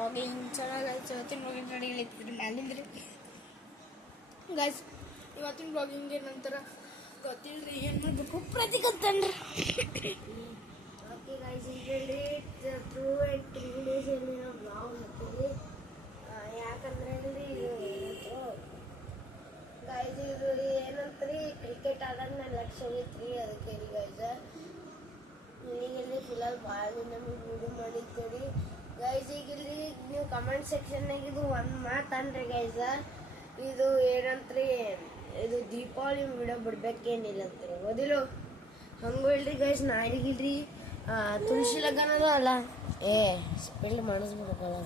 Vlogging channel ಇವತ್ತಿನ vlogging ನಡೆಯಲಿತ್ತು ಮ್ಯಾಲಿಂದ್ರಿ guys. ಇವತ್ತಿನ vlogging ನಂತರ ಗೊತ್ತಿಲ್ಲರಿ ಏನು ಮಾಡಬೇಕು ಪ್ರತಿಗತ್ತನ್ರಿ. ಓಕೆ ಗೈಸ್, ಇದರಲ್ಲಿ 2 and 3 days ಅಲ್ಲಿ ನಾವು ವ್ಲಾಗ್ ಮಾಡ್ತೀವಿ. ಯಾಕಂದ್ರೆ ಗೈಸ್ ಇದು ಏನಂತ್ರಿ ಕ್ರಿಕೆಟ್ ಆಡೋದ್ಮೇಲೆ ಲಕ್ಷ ಹೋಗಿತ್ರಿ, ಅದಕ್ಕೆ ರೀ ಗೈಸ್ ಇಲ್ಲಿಗೆಲ್ಲಿ ಫಿಲಹಾಲ್ ಭಾಳ ದಿನ ವಿಡಿಯೋ ಮಾಡಿದ್ದೀವಿ ಗೈಸ್. ಈಗ ಇಲ್ಲಿ ನೀವು ಕಮೆಂಟ್ ಸೆಕ್ಷನ್ನಾಗ ಇದು ಒಂದು ಮಾತು ಅನ್ರಿ ಗೈಸ್, ಇದು ಏನಂತ್ರಿ ಇದು ದೀಪಾವಳಿ ವಿಡಿಯೋ ಬಿಡ್ಬೇಕೇನಿಲ್ಲ ಅಂತೀರಿ ಓದಿಲ್ಲ ಹಂಗೂ ಇಲ್ರಿ ಗೈಸ್. ನಾಡಿಗಿಲ್ರಿ ತುಳಸಿ ಲಗ್ನ ಅಲ್ಲ ಸ್ಪೆಲ್ ಮಾಡಿಸ್ಬಿಡಕ್ಕಲ್ಲ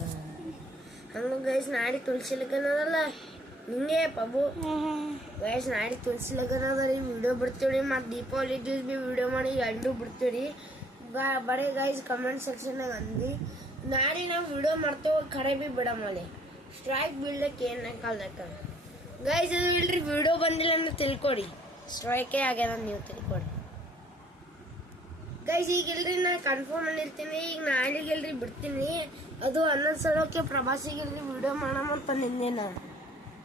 ಹಂಗ ಗೈಸ್. ನಾಡಿ ತುಳಸಿ ಲಗ್ನ ಅದಲ್ಲ ಹಿಂಗೆ ಪಬು ಗೈಸ್. ನಾಡಿ ತುಳಸಿ ಲಗ್ನ ಅದ ರೀ, ವಿಡಿಯೋ ಬಿಡ್ತೀವಿ. ಮತ್ತು ದೀಪಾವಳಿ ದಿವ್ಸ ಭೀ ವಿಡಿಯೋ ಮಾಡಿ ಎರಡು ಬಿಡ್ತೀವಿ. ಬರೀ ಗೈಸ್ ಕಮೆಂಟ್ ಸೆಕ್ಷನ್ನಾಗ ಅಂದು ನಾಡಿ ನಾವು ವಿಡಿಯೋ ಮಾಡ್ತೇವೆ, ಖರೆ ಭೀ ಬಿಡಮಲ್ಲಿ ಸ್ಟ್ರೈಕ್ ಬೀಳ್ದಕ್ಕೆ ಏನು ಕಾಲ್ದಕ್ಕ ಗೈಸ್. ಇದು ಇಲ್ರಿ ವಿಡಿಯೋ ಬಂದಿಲ್ಲ ಅಂದ್ರೆ ತಿಳ್ಕೊಡಿ, ಸ್ಟ್ರೈಕೇ ಆಗ್ಯದ ನೀವು ತಿಳ್ಕೊಡಿ ಗೈಸ್. ಈಗ ಇಲ್ರಿ ನಾನು ಕನ್ಫರ್ಮ್ ಮಾಡಿರ್ತೀನಿ, ಈಗ ನಾಳೆಗಿಲ್ರಿ ಬಿಡ್ತೀನಿ. ಅದು 11 ಸಲಕ್ಕೆ ಪ್ರವಾಸಿಗಿಲ್ರಿ ವಿಡಿಯೋ ಮಾಡಮಂತ ನಿನ್ನೆ ನಾನು,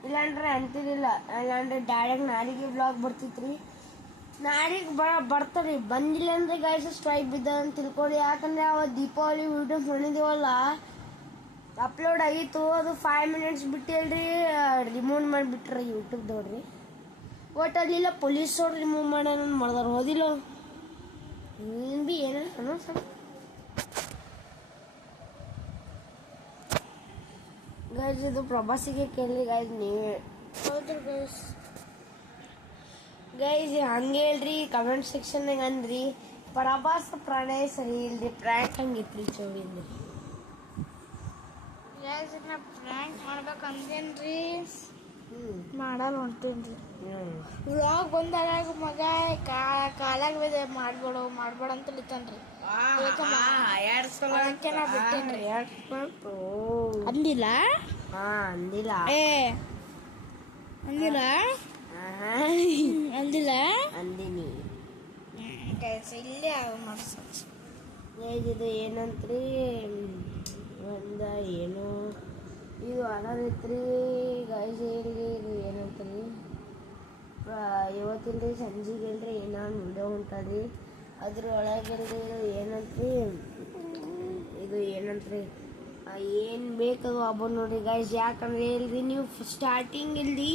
ಇಲ್ಲಾಂದ್ರೆ ಅಂತಿರಲಿಲ್ಲ. ಇಲ್ಲಾಂದ್ರೆ ಡೈರೆಕ್ಟ್ ನಾಳೆಗೆ ಬ್ಲಾಗ್ ಬರ್ತಿತ್ರಿ. ನಾಳೆಗೆ ಬರ್ತಾರಿ, ಬಂದಿಲ್ಲ ಅಂದ್ರೆ ಗೈಸ್ ಸ್ಟ್ರೈಕ್ ಬಿದ್ದ ಅಂತ ತಿಳ್ಕೊಡಿ. ಯಾಕಂದ್ರೆ ಅವ ದೀಪಾವಳಿ ವಿಡಿಯೋ ಮಾಡಿದೀವಲ್ಲ ಅಪ್ಲೋಡ್ ಆಗಿತ್ತು, ಅದು 5 minutes ಬಿಟ್ಟಿಲ್ರಿ ರಿಮೂವ್ ಮಾಡಿಬಿಟ್ರಿ ಯೂಟ್ಯೂಬ್ದವ್ರಿ. ಒಟ್ಟು ಅಲ್ಲಿಲ್ಲ ಪೊಲೀಸವ್ರು ರಿಮೂವ್ ಮಾಡ್ಯಾರ ಮಾಡ್ದಾರ ಓದಿಲ್ಲ ನೀನು ಭೀ ಏನ ಸರ್ ಗೈಸ್. ಇದು ಪ್ರವಾಸಿಗೆ ಕೇಳಿ ಗೈಸ್ ನೀವೇ ಹೌದ್ರಿ ಗೈಸ್. ಗೈಸ್ ಹಂಗೆ ಹೇಳ್ರಿ ಕಮೆಂಟ್ ಸೆಕ್ಷನ್ನಾಗ ಅಂದ್ರಿ ಪ್ರವಾಸ ಪ್ರಣಯ ಸರಿ ಇಲ್ರಿ, ಪ್ರ್ಯಾಂಕ್ ಹಂಗಿತ್ರಿ ಚೌಡಿಂದ್ರಿ ಗೈಸ್. ನಾ ಪ್ರ್ಯಾಂಕ್ ಮಾಡ್ಬೇಕಂದೇನ್ರಿ ಮಾಡಲ್ಲ ಹೊಂಟೇನ್ರಿ. ವ್ಲಾಗ್ ಬಂದಾಗ ಮಗ ಕಾಲಾಗ ಬಿದ್ದೆ ಮಾಡ್ಬೇಡ ಅಂತ ಇತ್ತನ್ರಿ, ಅದಕ್ಕೆ ನಾ ಬಿಟ್ಟೇನ್ರಿ. ಅಂದಿಲ್ಲ ಅಂದಿಲ್ಲ ಅಂದಿಲ್ಲ ಅಂದಿಲ್ಲ ಅಂದಿನಿ ಗೈಸ್. ಇಲ್ಲೇ ಮಾಡ್ಸ ಇದು ಏನಂತ್ರಿ ಒಂದ ಏನು ಇದು ಅನ್ನೋದೈತ್ರಿ ಗೈಸ್. ಹೇಳ್ರಿ ಇದು ಏನಂತ್ರಿ ಇವತ್ತಿಲ್ರಿ ಸಂಜೆಗೆಲ್ರಿ ಏನೋ ವಿಡಿಯೋ ಉಂಟದ್ರಿ, ಅದ್ರ ಒಳಗಿಲ್ರಿ ಇದು ಏನಂತ್ರಿ ಇದು ಏನಂತ್ರಿ ಏನು ಬೇಕದು ಹಬ್ಬ ನೋಡ್ರಿ ಗೈಸ್. ಯಾಕಂದ್ರೆ ಹೇಳ್ರಿ ನೀವು ಸ್ಟಾರ್ಟಿಂಗ್ ಇಲ್ರಿ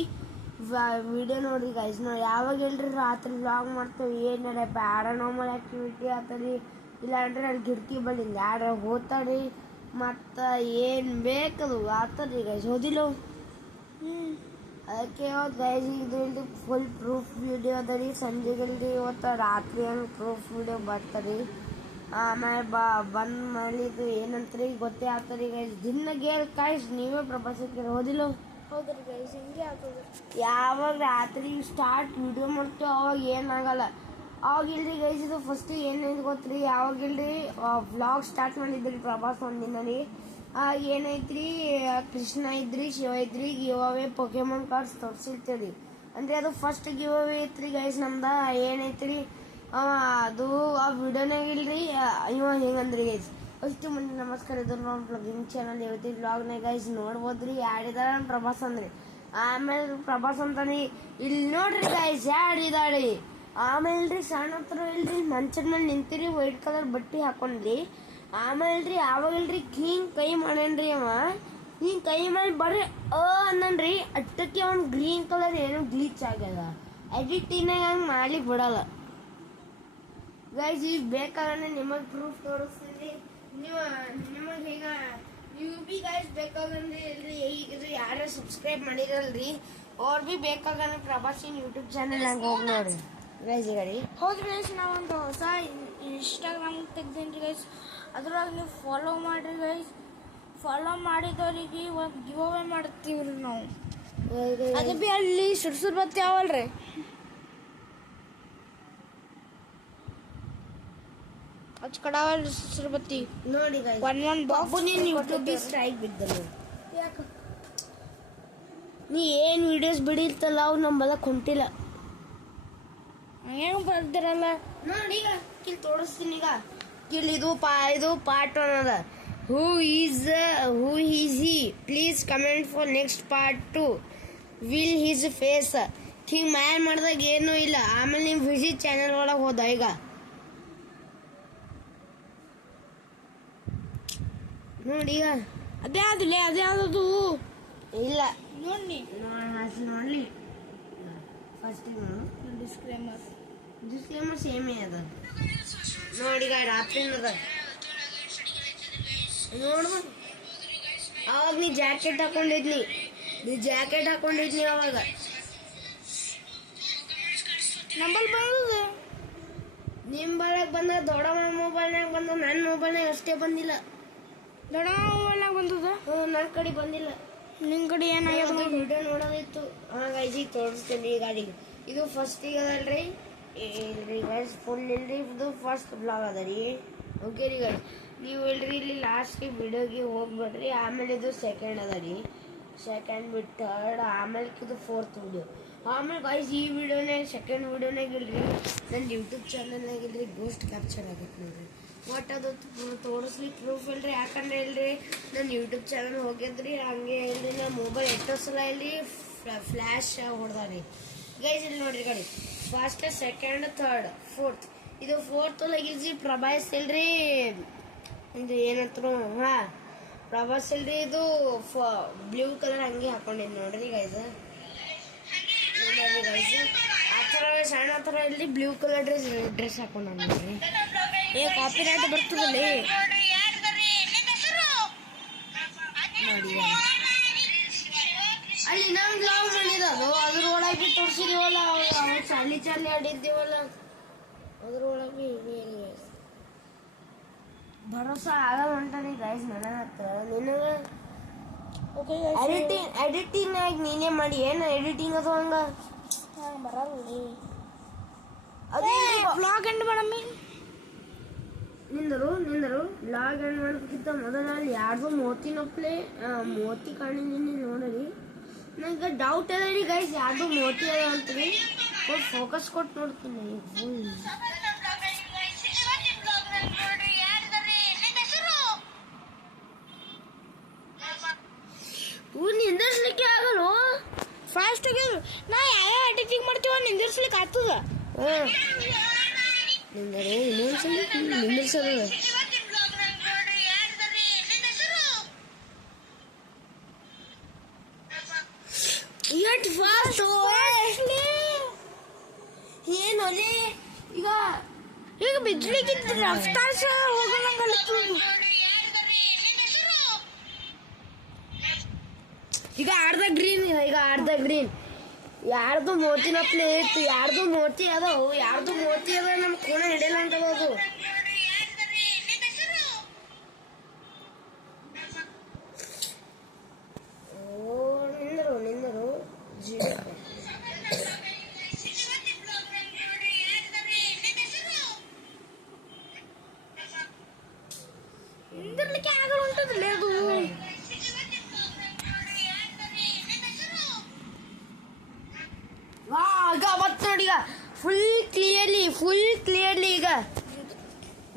ವಿಡಿಯೋ ನೋಡ್ರಿ ಗೈಸ್. ನಾವು ಯಾವಾಗ ಹೇಳ್ರಿ ರಾತ್ರಿ ವ್ಲಾಗ್ ಮಾಡ್ತೇವೆ, ಏನಾರ ಪ್ಯಾರಾನಾರ್ಮಲ್ ಆಕ್ಟಿವಿಟಿ ಆತರಿ, ಇಲ್ಲಾಂದ್ರೆ ಅಲ್ಲಿ ಗಿಡಕಿ ಬಳಿಂದ ಯಾರ ಹೋಗ್ತಾರಿ, ಮತ್ತು ಏನು ಬೇಕದು ಆತರಿ ಗೈಸ್ ಓದಿಲ್ಲ. ಅದಕ್ಕೆ ಇವತ್ತು ಗೈಸ್ ಇದು ಇಲ್ರಿ ಫುಲ್ ಪ್ರೂಫ್ ವಿಡಿಯೋ ಅದ ರೀ. ಸಂಜೆಗಲ್ರಿ ಇವತ್ತು ರಾತ್ರಿ ಹಂಗೆ ಪ್ರೂಫ್ ವಿಡಿಯೋ ಬರ್ತಾರಿ. ಆಮೇಲೆ ಬಂದ್ ಮಾಡಿದ್ದು ಏನಂತ್ರಿ ಗೊತ್ತೇ ಆಗ್ತರಿ ಗೈಸ್. ದಿನಗೆ ಗೈಸ್ ನೀವೇ ಪ್ರವಾಸಕ್ಕೆ ಓದಿಲ್ಲ. ಹೌದ್ರಿ ಗೈಸ್, ಹಿಂಗೆ ಆಗ್ತದೆ. ಯಾವಾಗ ರಾತ್ರಿ ಸ್ಟಾರ್ಟ್ ವಿಡಿಯೋ ಮಾಡ್ತೇವೆ ಅವಾಗ ಏನಾಗಲ್ಲ. ಅವಾಗ ಇಲ್ರಿ ಗೈಸ್ ಇದು ಫಸ್ಟ್ ಏನಾಯ್ತು ಗೊತ್ತ್ರಿ, ಯಾವಾಗ ಇಲ್ರಿ ವ್ಲಾಗ್ ಸ್ಟಾರ್ಟ್ ಮಾಡಿದ್ರಿ ಪ್ರವಾಸ ಒಂದಿನ ರೀ. ಏನೈತ್ರಿ ಕೃಷ್ಣ ಇದ್ರಿ, ಶಿವ ಇದ್ರಿ, ಗಿವ್ ಅವೇ ಪೊಕೆಮಾನ್ ಕಾರ್ಡ್ಸ್ ತೋರಿಸಿರ್ತೀವಿ. ಅಂದ್ರೆ ಅದು ಫಸ್ಟ್ ಗಿವ್ ಅವೇ ಐತ್ರಿ ಗೈಸ್ ನಮ್ದ. ಏನೈತ್ರಿ ಅದು ಆ ವಿಡಿಯೋನಾಗ ಇಲ್ರಿ ಇವ ಹೆಂಗಂದ್ರಿ ಗೈಸ್. ಅಷ್ಟು ಮಂದಿ ನಮಸ್ಕಾರ, ಇದ್ರು ನಮ್ಮ ಬ್ಲಾಗಿಂಗ್ ಚಾನಲ್ ಇವತ್ತಿನ ಬ್ಲಾಗ್ನಾಗ ಗೈಸ್ ನೋಡ್ಬೋದ್ರಿ. ಯಾರಿದಾರ ಪ್ರಭಾಸ್ ಅಂದ್ರಿ, ಆಮೇಲೆ ಪ್ರಭಾಸ್ ಅಂತಾನೆ ಇಲ್ಲಿ ನೋಡ್ರಿ ಗೈಸ್ ಯಾರಿದಾರಿ. ಆಮೇಲೆ ಸಣ್ಣ ಹತ್ರ ಇಲ್ರಿ ಮಂಚದ ಮೇಲೆ ನಿಂತಿರಿ, ವೈಟ್ ಕಲರ್ ಬಟ್ಟೆ ಹಾಕೊಂಡ್ರಿ. ಆಮೇಲೆ ಆವಾಗಲ್ರಿ ಹಿಂಗ್ ಕೈ ಮಾಡೇನ್ರಿ ಅವ, ಹಿಂಗ್ ಕೈ ಮಾಡಿ ಬರ್ರಿ ಅನ್ನನ್ರಿ ಅಟ್ಟಕ್ಕೆ ಅವ್ನು ಗ್ರೀನ್ ಕಲರ್ ಏನೋ ಗ್ಲೀಚ್ ಆಗ್ಯದ. ಎಡಿಟಿನಾಗ ಹಂಗೆ ಮಾಡ್ಲಿಕ್ಕೆ ಬಿಡಲ್ಲ ಗೈಸ್. ಈಗ ಬೇಕಾದ್ರೆ ನಿಮಗೆ ಪ್ರೂಫ್ ತೋರಿಸ್ತೀನಿ. ನಿಮಗೆ ಈಗ ನೀವು ಬಿ ಗೈಸ್ ಬೇಕಾಗಂದ್ರೆ ಇಲ್ರಿ ಈಗ ಯಾರು ಸಬ್ಸ್ಕ್ರೈಬ್ ಮಾಡಿರಲ್ರಿ ಅವ್ರು ಬಿ ಬೇಕಾಗಂದ್ರೆ ಪ್ರಭಾಸಿನ ಯೂಟ್ಯೂಬ್ ಚಾನಲ್ ಹಂಗೆ ಹೋಗಿ ನೋಡ್ರಿ ಗೈಸ್. ಈಗ ರೀ ಹೌದ್ರಿ ಗೈಸ್, ನಾವೊಂದು ಹೊಸ ಇನ್ಸ್ಟಾಗ್ರಾಮ್ ತೆಗ್ದೇನ್ರಿ ಗೈಸ್, ಅದ್ರೊಳಗೆ ನೀವು ಫಾಲೋ ಮಾಡ್ರಿ ಗೈಸ್. ಫಾಲೋ ಮಾಡಿದವ್ರಿಗೆ ಒಂದು ಗಿವ್ ಅವೇ ಮಾಡ್ತೀವ್ರಿ ನಾವು. ಅದು ಬಿ ಅಲ್ಲಿ ಸುರ್ಸುರ್ ಬತ್ತಿ ಅವಲ್ರಿ, ಅಚ್ ಕಡಾವಲ್ ಸುರ್ಸುರ್ ಬತ್ತಿ ನೋಡಿ ಗೈಸ್. ಒಂದೊಂದು ಬಾಕ್ಸ್ ಯೂಟ್ಯೂಬ್ ಸ್ಟ್ರೈಕ್ ಬಿದ್ದಲ್ಲ. ಯಾಕ ನೀ ಏನು ವಿಡಿಯೋಸ್ ಬಿಡಿರ್ತಲ್ಲ ಅವು ನಮ್ಮಲ್ಲ ಕೊಂಟಿಲ್ಲ. ಹೆಂಗ್ ಬರ್ದಿರಲ್ಲ ನೋಡಿ ಈಗ ಇಲ್ಲಿ ತೋರಿಸ್ತೀನಿ. ಈಗ ಇಲ್ಲಿ ಇದು ಪಾರ್ಟ್ 1 ಅದ, Who is he? Please comment for next part 2. Will his face ಹಿಂಗೆ ಮ್ಯಾನ್ ಮಾಡಿದಾಗ ಏನೂ ಇಲ್ಲ. ಆಮೇಲೆ ನಿಮ್ಮ ವಿಸಿಟ್ ಚಾನಲ್ ಒಳಗೆ ಹೋದ ಈಗ ನೋಡಿ ಈಗ ಅದೇ ಆದಿಲ್ಲ ಅದೇ ಆದದು ಇಲ್ಲ ನೋಡಿ ನೋಡ್ಲಿ ಫಸ್ಟ್ ಡಿಸ್ಕ್ಲೇಮರ್ ಸೇಮೇ ಅದ ನೋಡಿ ಈಗ ರಾತ್ರಿ ಅದ ನೋಡು ಅವಾಗ ನೀ ಜಾಕೆಟ್ ಹಾಕೊಂಡಿದ್ನಿ ಅವಾಗ ನಂಬಲ್ ಬಂದದ ನಿಮ್ಮ ಬಳಗ್ ಬಂದ ದೊಡ್ಡಮ್ಮ ಮೊಬೈಲ್ನಾಗ ಬಂದ ನನ್ನ ಮೊಬೈಲ್ನಾಗ ಅಷ್ಟೇ ಬಂದಿಲ್ಲ ದೊಡ್ಡ ಮೊಬೈಲ್ನಾಗ ಬಂದದ ನನ್ನ ಕಡೆ ಬಂದಿಲ್ಲ ನಿನ್ ಕಡೆ ಏನಾಗ್ಯದ ವಿಡಿಯೋ ನೋಡೋದಿತ್ತು ಈಗ ತೋರಿಸ್ತೇನೆ ಈ ಗಾಡಿಗೆ ಇದು ಫಸ್ಟ್ ಈಗ ಅದಲ್ರಿ ಇಲ್ರಿ ಗೈಸ್ ಫುಲ್ ಇಲ್ರಿ ಇದು ಫಸ್ಟ್ ಬ್ಲಾಗ್ ಅದ ರೀ ಓಕೆ ರೀ ಗೈಸ್ ನೀವು ಇಲ್ರಿ ಇಲ್ಲಿ ಲಾಸ್ಟ್ಗೆ ವಿಡಿಯೋಗೆ ಹೋಗ್ಬೇಡ್ರಿ ಆಮೇಲೆ ಇದು ಸೆಕೆಂಡ್ ಅದ ರೀ ಸೆಕೆಂಡ್ ಬಿಟ್ಟು ಥರ್ಡ್ ಆಮೇಲೆ ಇದು ಫೋರ್ತ್ ವಿಡಿಯೋ ಆಮೇಲೆ ಗೈಸ್ ಈ ವಿಡಿಯೋನಾಗ ಸೆಕೆಂಡ್ ವಿಡಿಯೋನಾಗ ಇಲ್ರಿ ನನ್ನ ಯೂಟ್ಯೂಬ್ ಚಾನಲ್ನಾಗ ಇಲ್ರಿ ಗೋಸ್ಟ್ ಕ್ಯಾಪ್ಚರ್ ಆಗೈತೆ ನೋಡ್ರಿ ಒಟ್ಟು ಅದು ತೋರಿಸ್ಲಿಕ್ಕೆ ಪ್ರೂಫ್ ಇಲ್ರಿ ಯಾಕಂದ್ರೆ ಇಲ್ರಿ ನನ್ನ ಯೂಟ್ಯೂಬ್ ಚಾನಲ್ ಹೋಗಿದ್ರಿ ಹಂಗೆ ಇಲ್ರಿ ನನ್ನ ಮೊಬೈಲ್ ಎಷ್ಟೋ ಸಲ ಇಲ್ಲಿ ಫ್ಲ್ಯಾಶ್ ಹೊಡೆದಾರಿ ಗೈಸ್ ಇಲ್ಲಿ ನೋಡ್ರಿ ಗಾಡಿ ಫಸ್ಟ್ ಸೆಕೆಂಡ್ ಥರ್ಡ್ ಫೋರ್ತ್ ಇದು ಫೋರ್ತ್ ಲಗಿಲ್ರಿ ಪ್ರಭಾಸ್ ಇಲ್ರಿ ಇದು ಏನಂತರು ಹಾಂ ಪ್ರಭಾಸ್ ಇಲ್ರಿ ಇದು ಬ್ಲೂ ಕಲರ್ ಹಂಗೆ ಹಾಕೊಂಡಿದ್ದು ನೋಡ್ರಿ ಗೈಸ್ ಆ ಥರ ಸಣ್ಣ ಥರ ಇಲ್ಲಿ ಬ್ಲೂ ಕಲರ್ ಡ್ರೆಸ್ ಹಾಕೊಂಡು ನೋಡ್ರಿ ಏ ಕಾಪಿ ರೈಟ್ ಬರ್ತದಲ್ಲಿ ನೋಡಿ ಅಲ್ಲಿ ಇನ್ನೊಂದು ಬ್ಲಾಗ್ ಮಾಡಿರೋದು ಅದ್ರೊಳಗೆ ತೋರಿಸಿದೀವಲ್ಲ ಅವಾಗ ಚಾಲಿ ಆಡಿದ್ದೀವಲ್ಲ ಅದ್ರೊಳಗೆ ಭರೋಸಾ ಆಗಲ್ಲ ಹೊಂಟಾರಿ ಗೈಸ್ ನನ್ನ ಹತ್ರ ನಿನಗೆ ಓಕೆ ಎಡಿಟಿಂಗ್ ಆಗಿ ನೀನೇ ಮಾಡಿ ಏನು ಎಡಿಟಿಂಗ್ ಅದು ಹಂಗ ಬರಲ್ಲ ಅದೇ ಬ್ಲಾಗ್ ಎಂಡ್ ಮಾಡಮ್ಮಿ ನಿಂದರು ಬ್ಲಾಗ್ ಎಂಡ್ ಮಾಡೋದಕ್ಕಿಂತ ಮೊದಲ ಅಲ್ಲಿ ಯಾರ್ದು ಮೋತಿ ಕಾಣಿದ್ದೀನಿ ನೋಡ್ರಿ ನಂಗೆ ಡೌಟ್ ಅದ ರೀ ಗೈಸ್ ಯಾರ್ದು ಮೋತಿ ಅದ ಅಂತೀರಿ ಫೋಕಸ್ ಕೊಟ್ಟು ನೋಡ್ತೀನಿ ನಿಂದಿರ್ಸ್ಲಿಕ್ಕೆ ಆಗಲ್ಲ ಫಾಸ್ಟ್ ನಾ ಯಾವ ಎಡಿಟಿಂಗ್ ಮಾಡ್ತೀವ ನಿಂದಿರ್ಸ್ಲಿಕ್ಕೆ ಆಗ್ತದ ನಿಂದಿರ್ಸೋದ ಎಟ್ ಫಾಸ್ಟ್ ಏನು ಈಗ ಬಿಜ್ಲಿಗಿಂತ ರಫ್ತಾರ್ ಹೋಗಲಂಗಲ್ಲ ಈಗ ಅರ್ಧ ಗ್ರೀನ್ ಯಾರ್ದು ಮೋತಿನಪ್ಲೆ ಇತ್ತು ಯಾರ್ದು ಮೋತಿ ಅದಾವು ಯಾರ್ದು ಮೋತಿ ಅದ ನಮ್ ಕೋಣ ಹಿಡಿಯಲ್ಲ ಅಂತದ ಅದು ನಿಂದರು ನಿಂದಿರ್ಲಿಕ್ಕೆ ಆಗಲ್ಲ ಉಂಟದಲ್ಲ ಅದು ಈಗ ಮತ್ತೆ ನೋಡಿ ಈಗ ಫುಲ್ ಕ್ಲಿಯರ್ಲಿ ಈಗ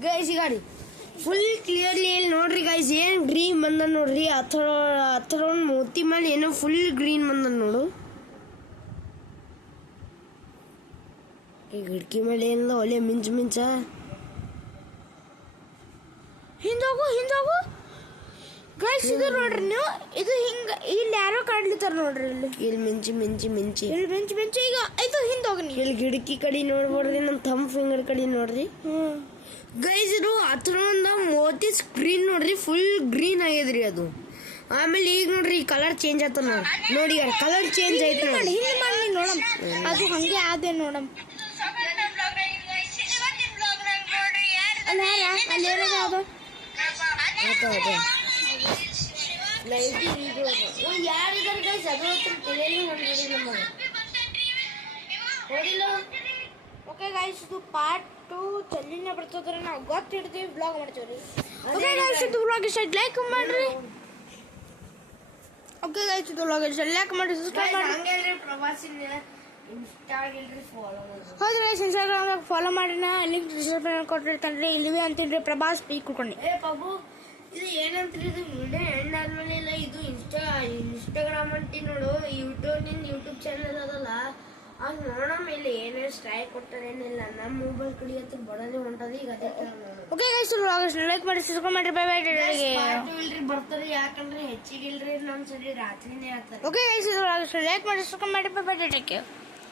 ಗೈಸ್ ಈಗ ಫುಲ್ ಕ್ಲಿಯರ್ಲಿ ಇಲ್ಲಿ ನೋಡ್ರಿ ಗೈಸ್ ಏನು ಗ್ರೀನ್ ಬಂದ ನೋಡ್ರಿ ಹತ್ರ ಒಂದು ಮೋತಿ ಮೇಲೆ ಏನೋ ಫುಲ್ ಗ್ರೀನ್ ಬಂದ ನೋಡು ಈ ಗಿಡಕಿ ಮೇಲೆ ಏನಿಲ್ಲ ಒಳ್ಳೆ ಮಿಂಚ ಹಿಂದೋಗು ಗೈಸ್ ಇದು ನೋಡ್ರಿ ನೀವು ಇದು ಹಿಂಗ ಇಲ್ಲಿ ಯಾರೋ ಕಾಣ್ಲಿತ್ತಾರ ನೋಡ್ರಿ ಇಲ್ಲಿ ಮಿಂಚಿ ಇಲ್ಲಿ ಬೆಂಚ್ ಈಗ ಇದು ಹಿಂದೋಗಿ ಇಲ್ಲಿ ಗಿಡಕಿ ಕಡೆ ನೋಡ್ಬೋಡ್ರಿ ನಮ್ಮ ಥಂಬ್ ಫಿಂಗರ್ ಕಡೆ ನೋಡ್ರಿ ಗೈಸ್ ಇದು ಹತ್ರ ಒಂದು ಮೋತಿ ಸ್ಕ್ರೀನ್ ನೋಡ್ರಿ ಫುಲ್ ಗ್ರೀನ್ ಆಗ್ಯದ್ರಿ ಅದು ಆಮೇಲೆ ಈಗ ನೋಡ್ರಿ ಕಲರ್ ಚೇಂಜ್ ಆತ ನೋಡಿ ಕಲರ್ ಚೇಂಜ್ ಆಯ್ತು ಹಿಂದೆ ಮಾಡಿ ನೋಡಮ್ ಅದು ಹಂಗೆ ಆದೆ ನೋಡಮ್ ಅಲ್ಲಿ ಯಾರು ಯಾರಿದ್ದಾರೆ ಗೈಸ್ ಅದು ತಿಳಿಯಲಿ ನೋಡಿಲ್ಲ ಓಕೆ ಗೈಸ್ ಇದು ಪಾರ್ಟ್ 2 ಜಲ್ದಿನೇ ಬರ್ತದ್ರೆ ನಾವು ಗೊತ್ತಿಡ್ತೀವಿ ಬ್ಲಾಗ್ ಮಾಡ್ತೀವಿ ಓಕೆ ಗೈಸ್ ಇದು ಬ್ಲಾಗ್ ಇಷ್ಟ ಲೈಕ್ ಮಾಡ್ರಿ ಓಕೆ ಗೈಸ್ ಇದು ಬ್ಲಾಗ್ ಇಷ್ಟ ಲೈಕ್ ಮಾಡಿ ಸಬ್ಸ್ಕ್ರೈಬ್ ಮಾಡಿ ಹಂಗೆ ಪ್ರವಾಸಿ ಇನ್ಸ್ಟಾಗಿಲ್ರಿ ಫಾಲೋ ಹೌದು ಗೈಸ್ ಇನ್ಸ್ಟಾಗ್ರಾಮ್ದಾಗ ಫಾಲೋ ಮಾಡಿನ ಲಿಂಕ್ ಡಿಸ್ಕ್ರಿಪ್ಷನ್ ಕೊಟ್ಟಿರ್ತಾನೆ ರೀ ಇಲ್ಲಿವೆ ಅಂತೀನ್ರಿ ಪ್ರಭಾಸ್ ಪೀಕ್ ಕುಡ್ಕೊಂಡು ಏ ಬಾಬು ಇದು ಏನಂತ್ರಿ, ಇದು ವಿಡಿಯೋ ಎಂಡ್ ಆದ್ಮೇಲೆ ಇಲ್ಲ, ಇದು ಇನ್ಸ್ಟಾಗ್ರಾಮ್ ಅಂತಿ ನೋಡು, ಯೂಟ್ಯೂಬ್ ಚಾನಲ್ ಅದಲ್ಲ, ಅದ್ ನೋಡೋ ಮೇಲೆ ಏನೇನು ಸ್ಟ್ರೈಕ್ ಕೊಟ್ಟಾರೇನಿಲ್ಲ, ನಮ್ಮ ಮೊಬೈಲ್ ಕಡಿಯತ್ರ ಬಡನೆ ಹೊಂಟದ. ಈಗ ಅದೇ ಓಕೆ ಗೈಸ್, ಲೈಕ್ ಮಾಡಿ ಸಬ್ಸ್ಕ್ರೈಬ್ ಮಾಡಿ, ಬೈ ಬೈ. ಇಲ್ರಿ ಬರ್ತಾರೆ, ಯಾಕಂದ್ರೆ ಹೆಚ್ಚಿಗಿಲ್ರಿ, ನಮ್ ಸರಿ ರಾತ್ರಿನೇ ಆಗ್ತಾರೆ. ಓಕೆ ಗೈಸ್, ಲೈಕ್ ಮಾಡಿ ಸಬ್ಸ್ಕ್ರೈಬ್ ಮಾಡಿ, ಬೈ ಬೈ.